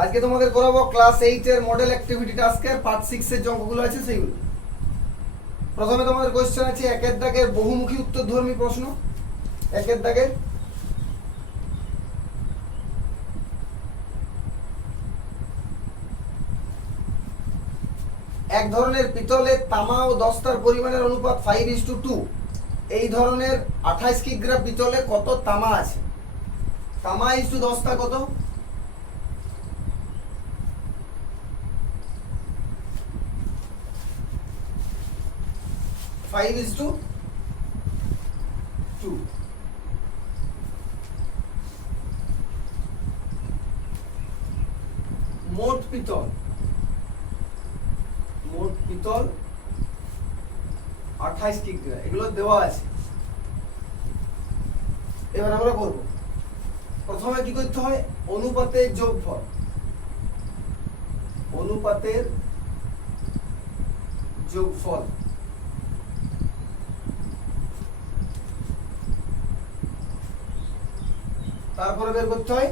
আজকে তোমাদের করাবো ক্লাস 8 এর মডেল অ্যাক্টিভিটি টাস্কের পার্ট 6 এর যে অঙ্কগুলো আছে সেইগুলো। প্রথমে তোমাদের কোশ্চেন আছে একের দাগের বহুমুখী উত্তরধর্মী প্রশ্ন। একের দাগের এক ধরনের পিতলে তামা ও দস্তার পরিমাণের অনুপাত 5:2। এই ধরনের 28 কিগ্রা পিতলে কত তামা আছে? তামা ইস টু দস্তা কত? 5:2। মোট পিতল 28 কিগ্রা, এগুলো দেওয়া আছে। এবার আমরা করব, প্রথমে কি করতে হয়? অনুপাতের যোগফল, অনুপাতের যোগফল তারপরে বের করতে হয়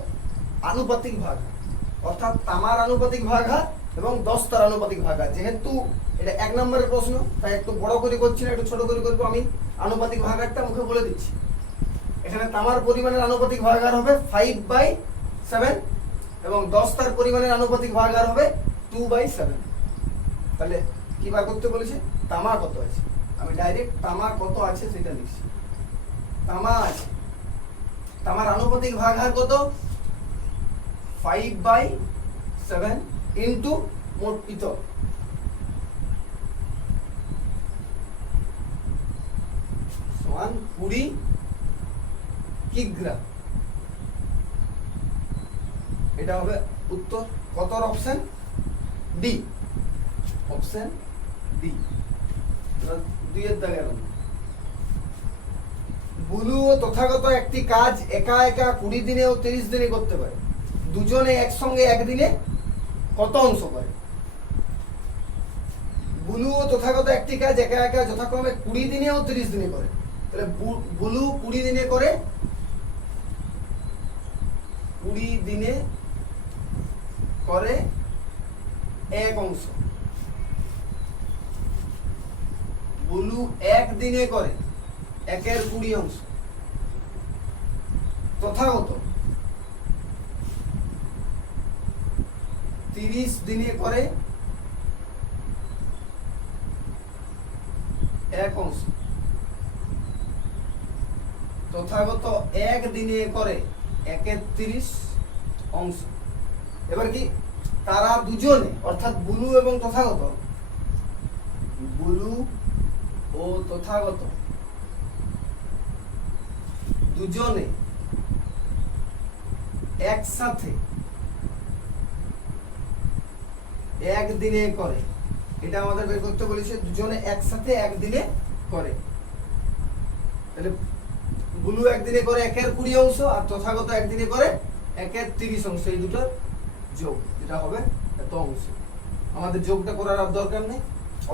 আনুপাতিক ভাগহার, অর্থাৎ তামার আনুপাতিক ভাগহার এবং দস্তার আনুপাতিক ভাগহার। যেহেতু এটা 1 নম্বরের প্রশ্ন তাই একটু বড় করে করছি না, একটু ছোট করে করবো। আমি আনুপাতিক ভাগহারটা মুখে বলে দিচ্ছি। এখানে তামার পরিমাণের আনুপাতিক ভাগহার হবে 5/7 এবং দস্তার পরিমাণের আনুপাতিক ভাগহার হবে 2/7। তাহলে কি বার করতে বলেছে? তামা কত আছে। আমি ডাইরেক্ট তামা কত আছে সেটা লিখছি। তামা আছে, তামার আনুপাতিক ভাগহার কত? 5/7 ইন্টু মোট পিতল সমান 20 কিগ্রা। এটা হবে উত্তর। কত অপশন? ডি। Option D. 2 এর দাগে গেল। বুলু ও তথাগত একটি কাজ একা একা 20 দিনে ও 30 দিনে করতে পারে। দুজনে একসঙ্গে একদিনে কত অংশ করে? বুলু ও তথাগত একটি কাজ একা একা যথাক্রমে 20 দিনে ও 30 দিনে করে। তাহলে বুলু 20 দিনে করে, 20 দিনে করে 1 অংশ। বুলু 1 দিনে করে 1 এর 20 অংশ। তথাগত 30 দিনে করে 1 অংশ। তথাগত 1 দিনে করে 1 এর 30 অংশ। এবার কি তারা দুজনে, অর্থাৎ বুলু এবং তথাগত, বুলু ও তথাগত দুজনে একসাথে 1 দিনে করে। এটা আমাদের বের করতে বলেছে। দুজনে একসাথে 1 দিনে করে। তাহলে বুলু 1 দিনে করে 1 এর 20 অংশ আর তথাগত 1 দিনে করে 1 এর 30 অংশ। এই দুটোর যোগ যেটা হবে এত অংশ। আমাদের যোগটা করার আর দরকার নেই।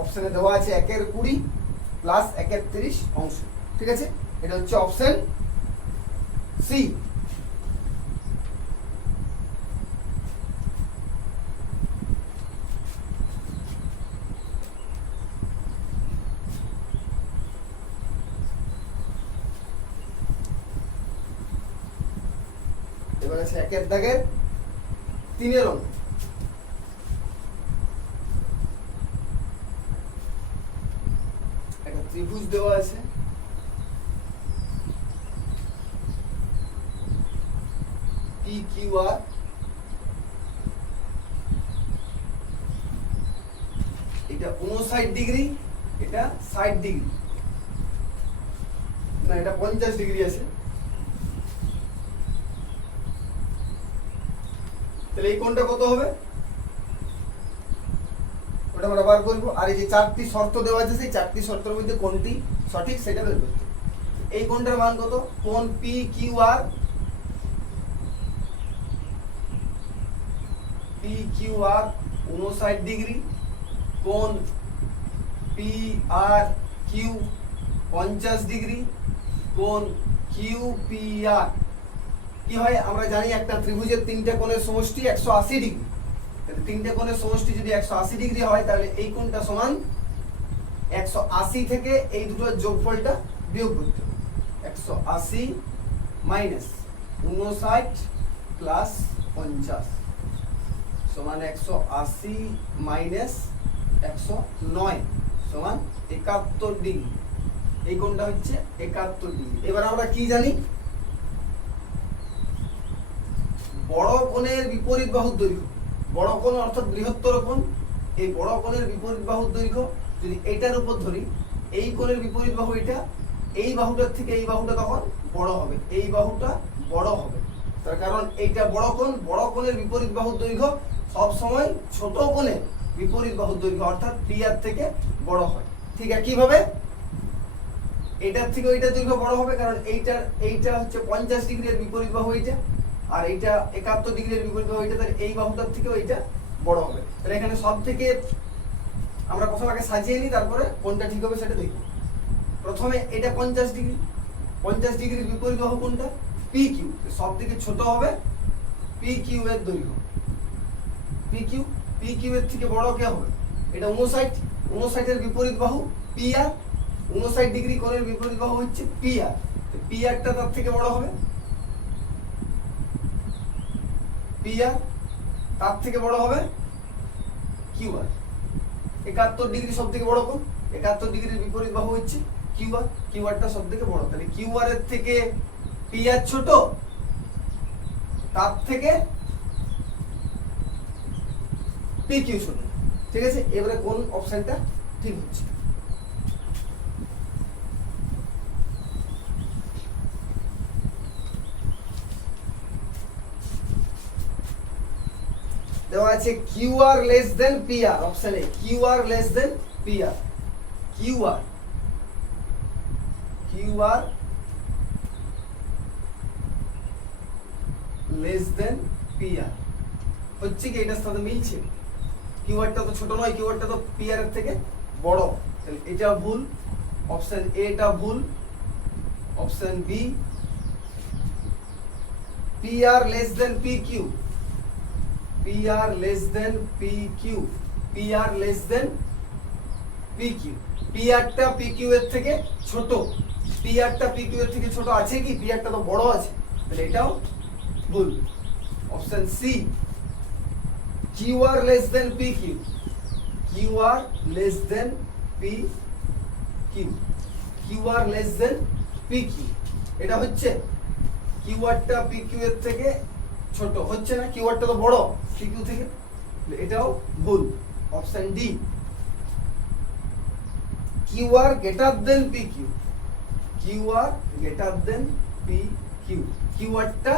অপশনে দেওয়া আছে 1 এর 20 প্লাস 1 এর 30 অংশ। ঠিক আছে, এটা হচ্ছে অপশন সি। এবার আছে 1 এর দাগের 3 এর অঙ্ক। একটা ত্রিভুজ দেওয়া আছে। PQR এটা 59 ডিগ্রি, এটা 60 ডিগ্রি, না এটা 50 ডিগ্রি আছে। তাহলে এই কোণটা কত হবে ওটা আমরা বার করবো। আর এই যে 4টি শর্ত দেওয়া আছে সেই 4টি শর্তের মধ্যে কোনটি সঠিক সেটা বের করতে। এই কোণটার মান কত? কোণ PQR, PQR 59 ডিগ্রি, কোণ PRQ 50 ডিগ্রি, কোণ QPR কি হয় আমরা জানি একটা ত্রিভুজের তিনটে কোণের সমষ্টি 180 ডিগ্রি। তাহলে তিনটে কোণের সমষ্টি যদি 180 ডিগ্রি হয় তাহলে এই কোণটা সমান 180 থেকে এই দুটোর যোগফলটা বিয়োগ করতে হবে। 180 মাইনাস 59 প্লাস 50 সমান 180 মাইনাস 109 সমান 71 ডিগ্রি। এই কোণটা হচ্ছে 71 ডিগ্রি। এবার আমরা কি জানি, বড় কোণের বিপরীত বাহুর দৈর্ঘ্য, বড় কোণ অর্থাৎ বৃহত্তর কোণ, এই বড় কোণের বিপরীত বাহুর দৈর্ঘ্য যদি এটার উপর ধরি, এই কোণের বিপরীত বাহু এটা, এই বাহুটার থেকে এই বাহুটা তখন বড় হবে, এই বাহুটা বড় হবে। তার কারণ এইটা বড় কোণ, বড় কোণের বিপরীত বাহুর দৈর্ঘ্য সব সময় ছোট কোণের বিপরীত বাহুর দৈর্ঘ্য অর্থাৎ পি আর থেকে বড় হয়। ঠিক একইভাবে এটার থেকে ওইটার দৈর্ঘ্য বড় হবে, কারণ এইটা হচ্ছে 50 ডিগ্রির বিপরীত বাহু এইটা, আর এইটা 71 ডিগ্রির বিপরীত বাহু এইটা, তাহলে এই বাহুটার থেকে ওইটা বড় হবে। তাহলে এখানে সব থেকে আমরা প্রথমে আগে সাজিয়ে নিই, তারপরে কোনটা ঠিক হবে সেটা দেখব। প্রথমে এটা 50 ডিগ্রি, 50 ডিগ্রির বিপরীত বাহু কোনটা? P Q. সব থেকে ছোট হবে পি কিউ এর দৈর্ঘ্য, পি কিউ। পি কিউ এর থেকে বড় কে হবে? এটা 59, 59 এর বিপরীত বাহু পি আর, 59 ডিগ্রি কোণের বিপরীত বাহু হচ্ছে পি আর, পি আরটা তার থেকে বড় হবে, পি আর তার থেকে বড় হবে কিউ আর। 71 ডিগ্রি সব থেকে বড় কোণ, 71 ডিগ্রির বিপরীত বাহু হচ্ছে কিউ আর, কিউ আরটা সব থেকে বড়। তাহলে কিউ আর এর থেকে পি আর ছোট, তার থেকে পি কিউ ছোট। ঠিক আছে, এবারে কোন অপশনটা ঠিক হচ্ছে? দেওয়া আছে Q R less than P R, option A Q R less than P R, Q R less than P R হচ্ছে কি এটার সাথে মিলছে? কিউ আরটা তো ছোট নয়, কিউ আরটা তো পি আর এর থেকে বড়, তাহলে এটা ভুল, অপশন এ টা ভুল, option B P R less than P Q, P R less than P Q, P R less than P Q. P আরটা পি কিউ এর থেকে ছোট, পি আরটা পি কিউ এর থেকে ছোট আছে কি? পি আরটা তো বড় আছে, তাহলে এটাও ভুল। Option C Q R less than P Q, Q R less than P Q, Q R less than P Q. এটা হচ্ছে কিউ আরটা পি কিউ এর থেকে ছোট, হচ্ছে না? কিউ আরটা তো বড় পি কিউ থেকে, এটাও ভুল। Option D Q R greater than P Q, Q R greater than P Q, Q আরটা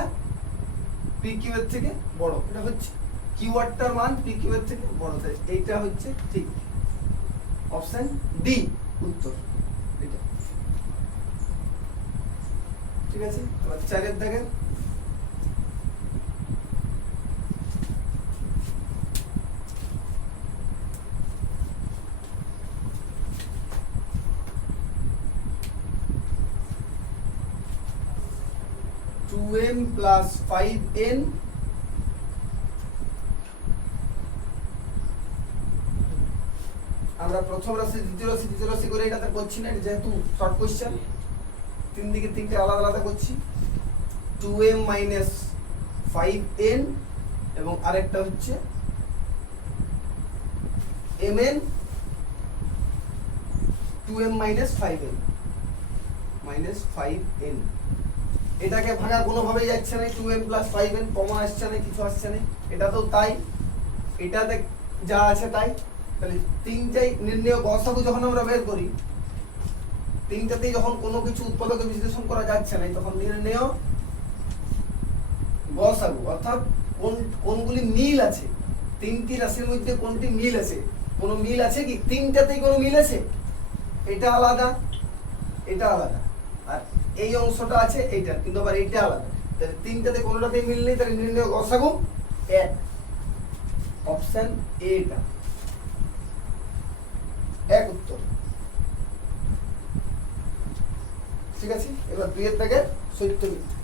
পি কিউ এর থেকে বড়, এটা হচ্ছে কিউ আরটার মান পি কিউ এর থেকে বড়, তাই এইটা হচ্ছে ঠিক। অপশন ডি উত্তর এটা। ঠিক আছে, এবার 4 এর দেখেন, m plus 5n আমরা প্রথম রাশি দ্বিতীয় রাশি তৃতীয় রাশি করে এটাতে করছি না, যেহেতু শর্ট কোশ্চেন, তিন দিকে তিনটে আলাদা আলাদা করছি। 2m minus 5n এবং আরেকটা হচ্ছে mn 2m minus 5n minus 5n। এটাকে ভাঙা কোনোভাবেই যাচ্ছে না, 2m plus 5n কমন আসছে না, কিছু আসছে না, এটা তো তাই, এটাতে যা আছে তাই। তাহলে তিনটাই নির্ণয় গসাগু যখন আমরা বের করি, তিনটাতেই যখন কোনো কিছু উৎপাদকে বিশ্লেষণ করা যাচ্ছে না, তখন নির্ণয় গসাগু অর্থাৎ কোনগুলি মিল আছে, তিনটি রাশির মধ্যে কোনটি মিল আছে, কোনো মিল আছে কি? তিনটাতেই কোনো মিল আছে, এটা আলাদা এটা আলাদা, আর এই অংশটা আছে এইটা, কিন্তু আবার এইটা আলাদা, তাহলে তিনটাতে কোনোটাতেই মিল নেই, তাহলে নির্ণয় গসাগু 1। অপশন এটা 1 উত্তর। ঠিক আছে, এবার 2 এর থেকে সত্য মিথ্যা।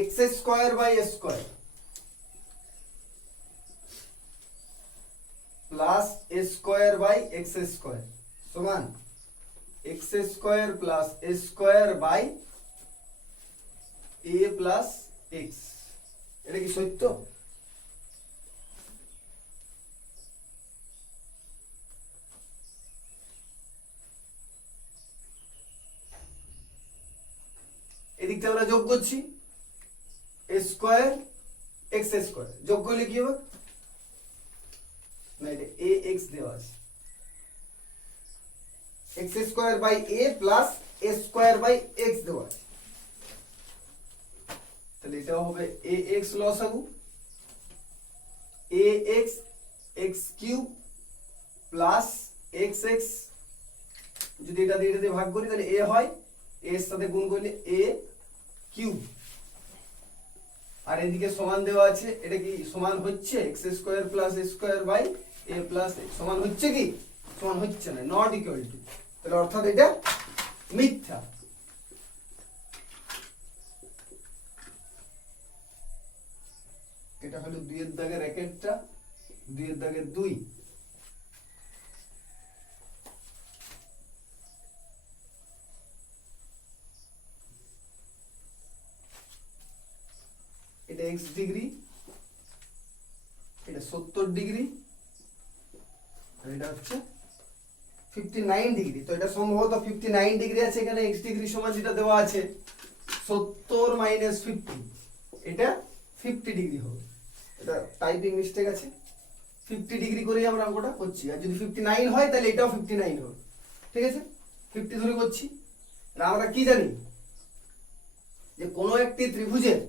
X square by square plus A square by X square সমান X square plus A square by A plus X. এটা কি সত্য? এদিকটা আমরা যোগ করছি এ স্কোয়ার এক্স স্কোয়ার, যোগ করলে কি হবে না, এটা এ এক্স দেওয়া আছে, X square by A plus A square by X দেওয়া আছে, তাহলে এটা হবে এ এক্স লসাগু A X X cube plus X X, যদি এটা দিয়ে ভাগ করি তাহলে এ হয়, এর সাথে গুণ করলে এ কিউব, আর এদিকে সমান দেওয়া আছে, এটা কি সমান হচ্ছে x square plus square by A plus সমান হচ্ছে কি? সমান হচ্ছে না, নট ইকুয়াল টু, তাহলে অর্থাৎ এটা মিথ্যা। এটা হলো 2 এর দাগের একেরটা, 2 এর দাগের 2। এটা x ডিগ্রি, এটা 70 ডিগ্রি, আর এটা হচ্ছে 59 ডিগ্রি। তো এটা সম্ভবত 59 ডিগ্রি আছে, এখানে x ডিগ্রি সমান যেটা দেওয়া আছে 70 মাইনাস 50, এটা 50 ডিগ্রি হবে। এটা টাইপিং মিস্টেক আছে, 50 ডিগ্রি করেই আমরা অঙ্কটা করছি, আর যদি 59 হয় তাহলে এটাও 59 হবে, ঠিক আছে? 50 ধরে করছি। আর আমরা কি জানি যে কোনো একটি ত্রিভুজের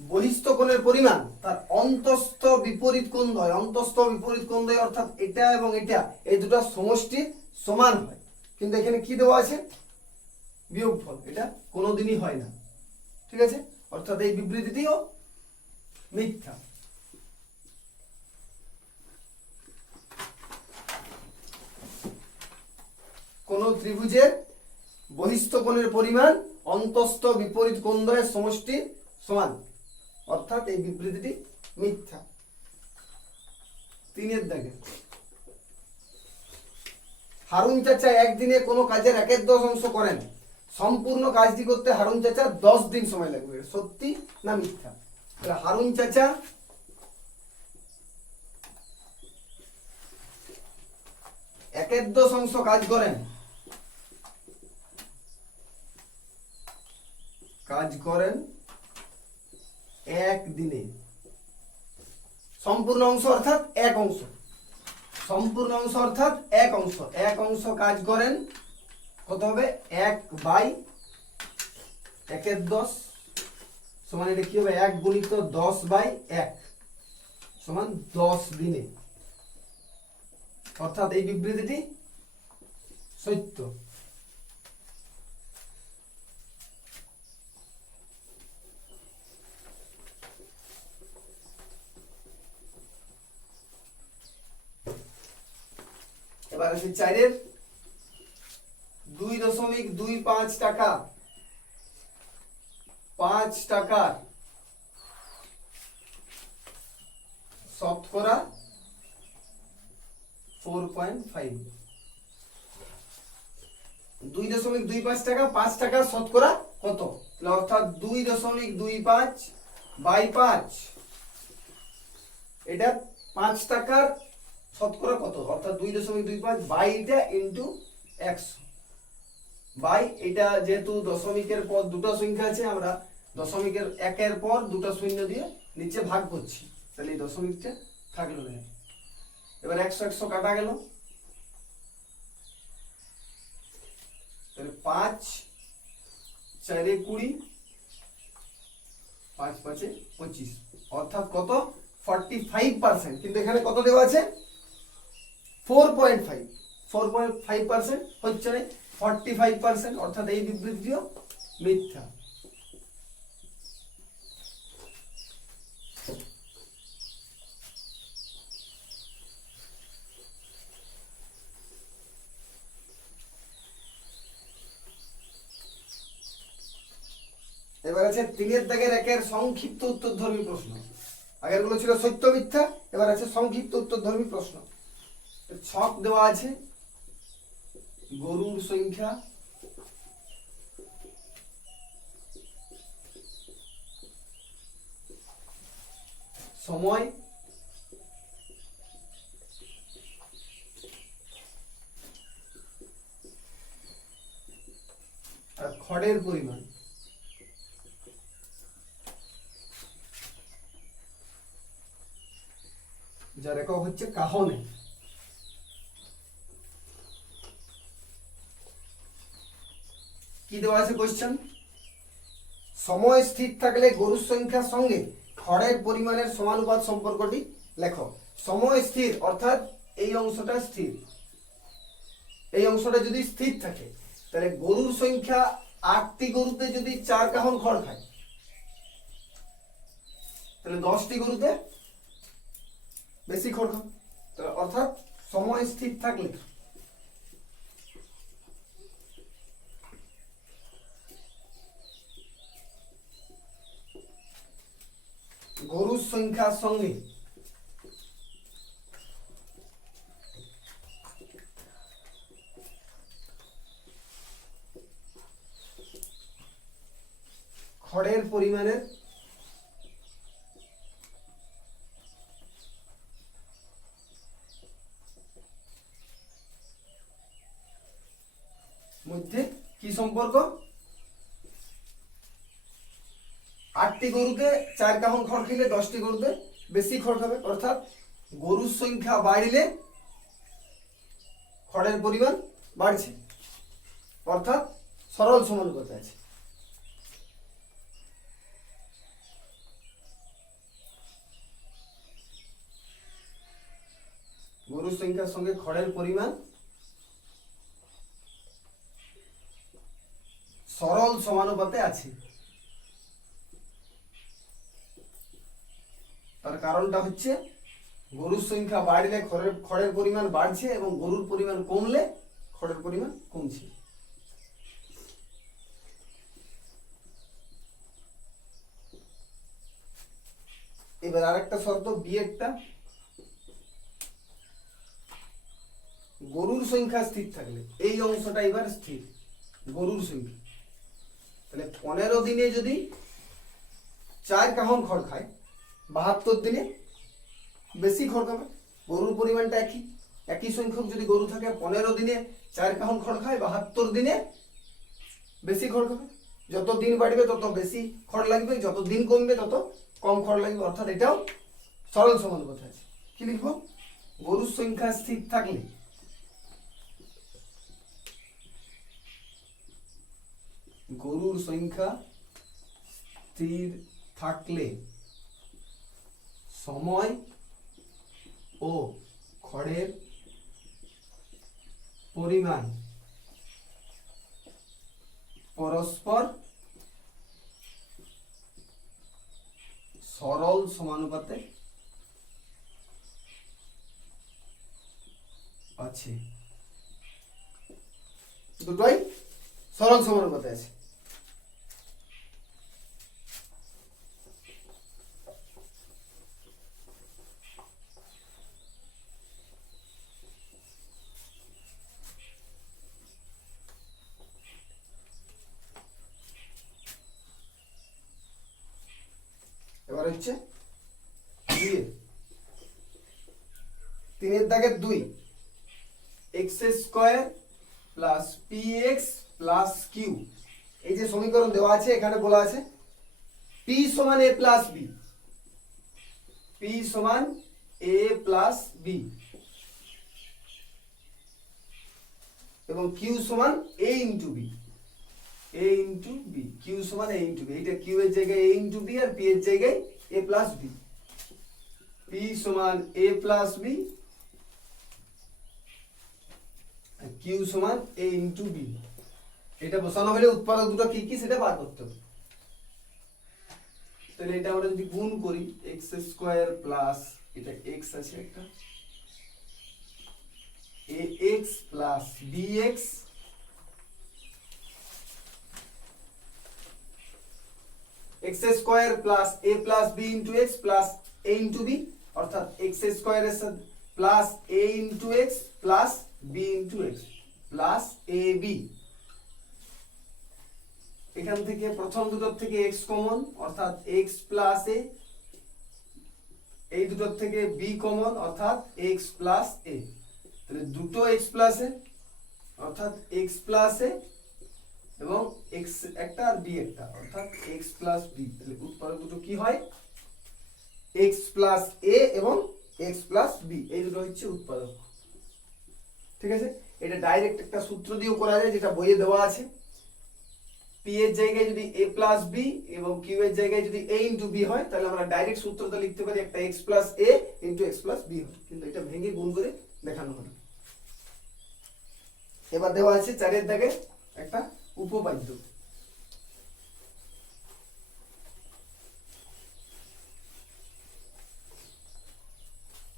বহিস্থ কোণের পরিমাণ তার অন্তস্থ বিপরীত কোণ হয়, অন্তস্থ বিপরীত কোণ হয়, অর্থাৎ এটা এবং এটা এই দুটো সমষ্টির সমান হয়। কিন্তু এখানে কি দেওয়া আছে? বিয়োগফল, এটা কোনোদিনই হয় না, ঠিক আছে? অর্থাৎ এই বিবৃতিটিও মিথ্যা। কোন ত্রিভুজের বহিস্থ কোণের পরিমাণ অন্তস্থ বিপরীত কোণদ্বয়ের সমষ্টির সমান, অর্থাৎ এই বিবৃতিটি মিথ্যা। 3 এর দাগে হারুন চাচা একদিনে কোনো কাজের 1/10 করেন, সম্পূর্ণ কাজটি করতে হারুন চাচা 10 দিন সময় লাগবে, সত্যি না মিথ্যা? তাহলে হারুন চাচা 1/10 কাজ করেন, একদিনে, সম্পূর্ণ অংশ অর্থাৎ এক অংশ, সম্পূর্ণ অংশ অর্থাৎ এক অংশ, এক অংশ কাজ করেন, কত হবে? 1/1/10 সমান এটা কি হবে? 1 গুণিত 10/1 সমান 10 দিনে, অর্থাৎ এই বিবৃতিটি সত্য। এবার আসি 4 এর 2.25 টাকা, 5 টাকার শতকরা 4.5, 2.25 টাকা 5 টাকার শতকরা কত? অর্থাৎ 2.25 বাই 5, এটা 5 টাকার শতকরা কত? অর্থাৎ 2.25 বাই এটা ইন্টু 100 বাই এটা, যেহেতু দশমিকের পর দুটো সংখ্যা আছে, আমরা দশমিকের একের পর দুটো শূন্য দিয়ে নিচে ভাগ করছি, তাহলে এই দশমিকটা থাকলো না। এবার 100 কাটা গেল, তাহলে 5 4 এ 20, 5 5 এ 25, অর্থাৎ কত? 45%। কিন্তু এখানে কত দেওয়া আছে? 4.5, 4.5% হচ্ছে না, 45%, অর্থাৎ এই বিবৃতিও মিথ্যা। এবার আছে 3 দাগের 1 সংক্ষিপ্ত উত্তরধর্মী প্রশ্ন। আগের গুলো ছিল সত্য মিথ্যা, এবার আছে সংক্ষিপ্ত উত্তরধর্মী প্রশ্ন। ছক দেওয়া আছে, গরুর সংখ্যা, সময়, আর খড়ের পরিমাণ। যার একক হচ্ছে কাহনে। কি দেওয়া আছে কোশ্চেন? সময় স্থির থাকলে গরুর সংখ্যার সঙ্গে খড়ের পরিমাণের সমানুপাত সম্পর্কটি লেখো। সময় স্থির অর্থাৎ এই অংশটা স্থির, এই অংশটা যদি স্থির থাকে তাহলে গরুর সংখ্যা 8টি গরুতে যদি 4 কাহন খড় খায় তাহলে 10টি গরুতে বেশি খড় খাবে। অর্থাৎ সময় স্থির থাকলে গরুর সংখ্যার সঙ্গে খড়ের পরিমাণের মধ্যে কি সম্পর্ক? 8টি গরুতে 4 কাহন খড় খেলে 10টি গরুতে বেশি খড় খাবে। অর্থাৎ গরুর সংখ্যা বাড়লে খড়ের পরিমাণ বাড়ছে, অর্থাৎ সরল সমানুপাতে আছে। গরুর সংখ্যার সঙ্গে খড়ের পরিমাণ সরল সমানুপাতে আছে। তার কারণটা হচ্ছে গরুর সংখ্যা বাড়লে খড়ের পরিমাণ বাড়ছে এবং গরুর পরিমাণ কমলে খড়ের পরিমাণ কমছে। এবার আরেকটা শর্ত বিয়েরটা, গরুর সংখ্যা স্থির থাকলে এই অংশটা এবার স্থির, গরুর সংখ্যা, তাহলে 15 দিনে যদি 4 কাহন খড় খায় 72 দিনে বেশি খড় খাবে। গরুর পরিমাণটা একই সংখ্যক যদি গরু থাকে 15 দিনে 4 কাহন খড় খায় 72 দিনে বেশি খড় খাবে। যত দিন বাড়বে তত বেশি খড় লাগবে, যত দিন কমবে তত কম খড় লাগবে। অর্থাৎ এটাও সরল সমানুপাতে আছে। কি লিখবো? গরুর সংখ্যা স্থির থাকলে গরুর সংখ্যা স্থির থাকলে সময় ও খড়ের পরিমাণ পরস্পর সরল সমানুপাতে আছে। দুটোই সরল সমানুপাতে আছে। এবার হচ্ছে 3 দাগের 2, x² plus px plus q। এই যে সমীকরণ দেওয়া আছে এখানে বলা আছে p সমান a প্লাস b, p সমান a প্লাস b এবং q সমান a into b, a into b, q সমান a ইন্টু b। এইটা q এর জায়গায় a ইন্টু b আর p এর জায়গায় a প্লাস b। p সমান a প্লাস b, q সমান a ইন্টু b। এটা বসানো হলে উৎপাদক দুটো কি কি সেটা বার করতে হবে। তাহলে এটা আমরা যদি গুণ করি x² প্লাস এটা x আছে একটা ax plus bx X square plus A plus B into X plus A into B, অর্থাৎ এক্স স্কোয়ারের সাথে plus A into X plus B into X plus A B. এখান থেকে প্রথম দুটোর থেকে এক্স কমন, অর্থাৎ এক্স প্লাস এ, এই দুটোর থেকে বি কমন, অর্থাৎ এক্স প্লাস এ। তাহলে দুটো এক্স প্লাস এ অর্থাৎ এক্স প্লাস এ এবং এক্স একটা আর বি একটা, অর্থাৎ এক্স প্লাস বি। তাহলে উৎপাদক দুটো কি হয়? এক্স প্লাস এ এবং এক্স প্লাস বি, এই দুটো হচ্ছে উৎপাদক। ঠিক আছে, এটা ডাইরেক্ট একটা সূত্র দিয়েও করা যায়, যেটা বইয়ে দেওয়া আছে। পি এর জায়গায় যদি এ প্লাস বি এবং কিউ এর জায়গায় যদি এ ইন্টু বি হয়, তাহলে আমরা ডাইরেক্ট সূত্রটা লিখতে পারি একটা x plus A into X plus B হয়, কিন্তু এটা ভেঙে গুণ করে দেখানো হলো। এবার দেওয়া আছে 4 দাগে একটা উপপাদ্য।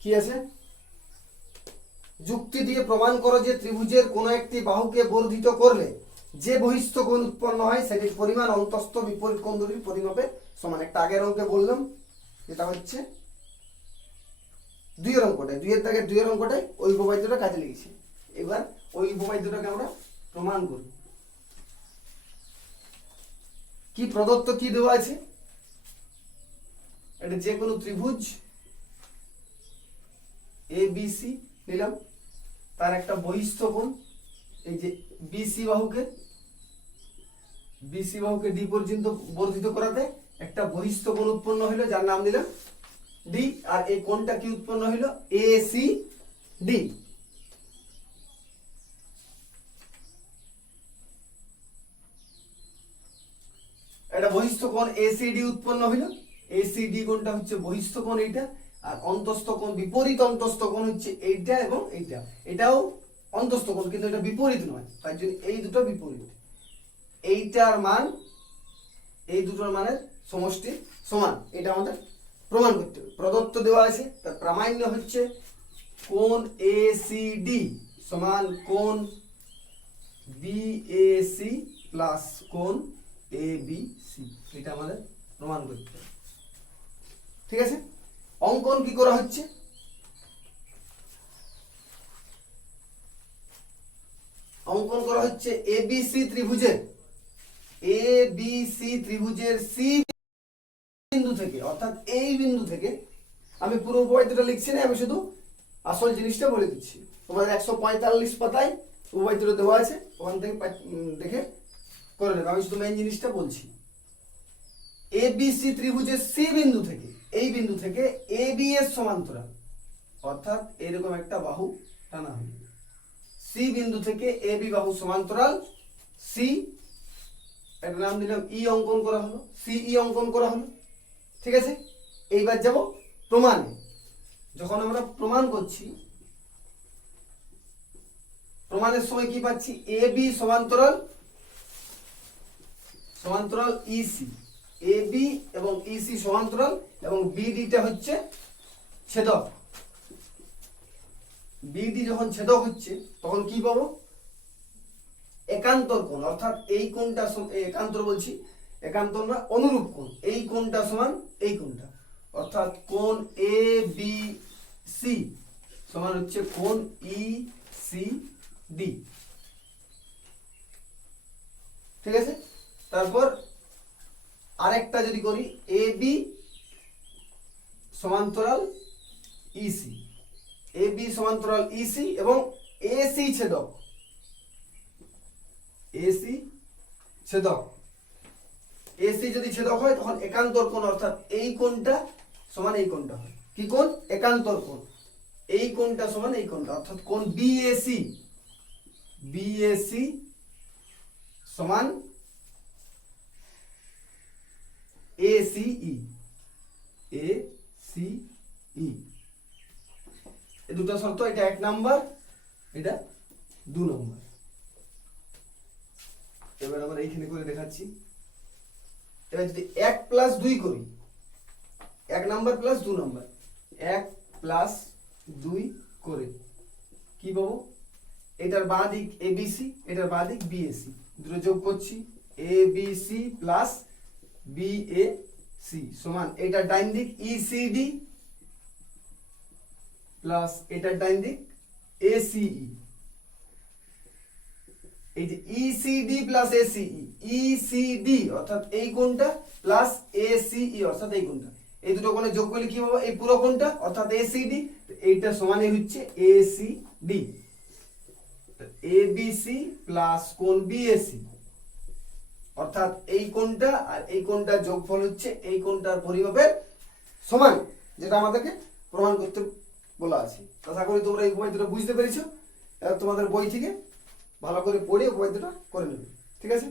কি আছে? যুক্তি দিয়ে প্রমাণ করো যে ত্রিভুজের কোন একটি বাহুকে বর্ধিত করলে যে বহিস্থ কোণ উৎপন্ন হয় সেটির পরিমাণ অন্তস্থ বিপরীত কোণ দুটির পরিমাপের সমান। একটা আগের অঙ্কে বললাম, যেটা হচ্ছে 2 এর অঙ্কটায়, 2 এর দাগে 2 এর অঙ্কটায় ওই উপপাদ্যটা কাজে লেগেছে। এবার ওই উপপাদ্যটাকে আমরা প্রমাণ করি। কি প্রদত্ত, কি দেওয়া আছে? এটা যে কোনো ত্রিভুজ এ বি সি নিলাম, তার একটা বহিস্থ কোণ, এই যে বিসি বাহুকে ডি পর্যন্ত বর্ধিত করাতে একটা বহিস্থ কোণ উৎপন্ন হলো, যার নাম দিলাম ডি। আর এই কোণটা কি উৎপন্ন হলো? A C D. এটা বহিস্থ কোণ এসিডি উৎপন্ন হলো। এসিডি কোণটা হচ্ছে বহিস্থ কোণ এইটা, আর অন্তস্থ কোণ, বিপরীত অন্তস্থ কোণ হচ্ছে এইটা এবং এইটা। এটাও অন্তস্থ কোণ, কিন্তু এটা বিপরীত নয়, তাই জন্য এই দুটো বিপরীত। এইটার মান এই দুটোর মানের সমষ্টি সমান, এটা আমাদের প্রমাণ করতে হবে। প্রদত্ত দেওয়া আছে, তার প্রামাণ্য হচ্ছে কোণ এসিডি সমান কোণ বিএসি প্লাস কোণ এবিসি, এটা আমাদের প্রমাণ করতে হবে। ঠিক আছে, অঙ্কন কি করা হচ্ছে? অঙ্কন করা হচ্ছে এবিসি ত্রিভুজের সি বিন্দু থেকে, অর্থাৎ এই বিন্দু থেকে। আমি পুরো উপপাদ্যটা লিখছি না, আমি শুধু আসল জিনিসটা বলে দিচ্ছি। তোমাদের 145 পাতায় উপপাদ্যটা দেওয়া আছে, ওখান থেকে দেখে করে নেবে। আমি শুধু মেইন জিনিসটা বলছি। এবিসি ত্রিভুজের সি বিন্দু থেকে, এই বিন্দু থেকে এবি এর সমান্তরাল, অর্থাৎ এরকম একটা বাহু টানা হলো। সি বিন্দু থেকে এবি বাহু সমান্তরাল, সি এর নাম দিলাম ই, অঙ্কন করা হলো, সি ই অঙ্কন করা হলো। ঠিক আছে, এইবার যাব প্রমাণে। যখন আমরা প্রমাণ করছি, প্রমাণের সময় কি পাচ্ছি? এবি সমান্তরাল ইসি, এবি এবং ইসি সমান্তরাল, এবং বিডিটা হচ্ছে ছেদক। বিডি যখন ছেদক হচ্ছে, তখন কি পাবো? একান্তর কোণ, অর্থাৎ এই কোণটা, একান্তর বলছি, একান্তর না, অনুরূপ কোণ। এই কোণটা সমান এই কোণটা, অর্থাৎ কোণ এ বি সি সমান হচ্ছে কোণ ই সি ডি। ঠিক আছে, তারপর আরেকটা যদি করি, এ বি সমান্তরাল ইসি, এ বি সমান্তরাল ইসি এবং এসি ছেদক, এসি ছেদক। এসি যদি ছেদক হয়, তখন একান্তর কোণ, অর্থাৎ এই কোণটা সমান এই কোণটা হয়। কি কোণ? একান্তর কোণ। এই কোণটা সমান এই কোণটা, অর্থাৎ কোণ বিএসি, বিএসি সমান এসিই, এসিই। এই দুটো শর্ত, এটা 1 নাম্বার, এটা 2 নম্বর। এবার আমরা এইখানে করে দেখাচ্ছি। এবার যদি 1 + 2 করি, 1 নাম্বার প্লাস 2 নাম্বার, 1 + 2 করে কি পাবো? এটার বাঁ দিক এবিসি, এটার বাঁ দিক বিএসি, দুটো যোগ করছি, এবিসি প্লাস বিএসি সমান এটার ডাইন দিক ইসিডি প্লাস এটার ডাইন দিক এসিই। এই যে ইসিডি প্লাস এসিই, ইসিডি অর্থাৎ এই কোণটা প্লাস এসিই অর্থাৎ এই কোণটা, এই দুটো কোণে যোগ করলে কি হবে এই পুরো কোণটা অর্থাৎ এসিডি, এইটা সমানই হচ্ছে এসিডি। এবিসি প্লাস কোণ বিএসি অর্থাৎ এই কোণটা আর এই কোণটার যোগফল হচ্ছে এই কোণটার পরিমাপের সমান, যেটা আমাদেরকে প্রমাণ করতে বলা আছে। আশা করি তোমরা এই উপপাদ্যটা বুঝতে পেরেছো। এবার তোমাদের বই থেকে ভালো করে পড়ে উপপাদ্যটা করে নেবে, ঠিক আছে।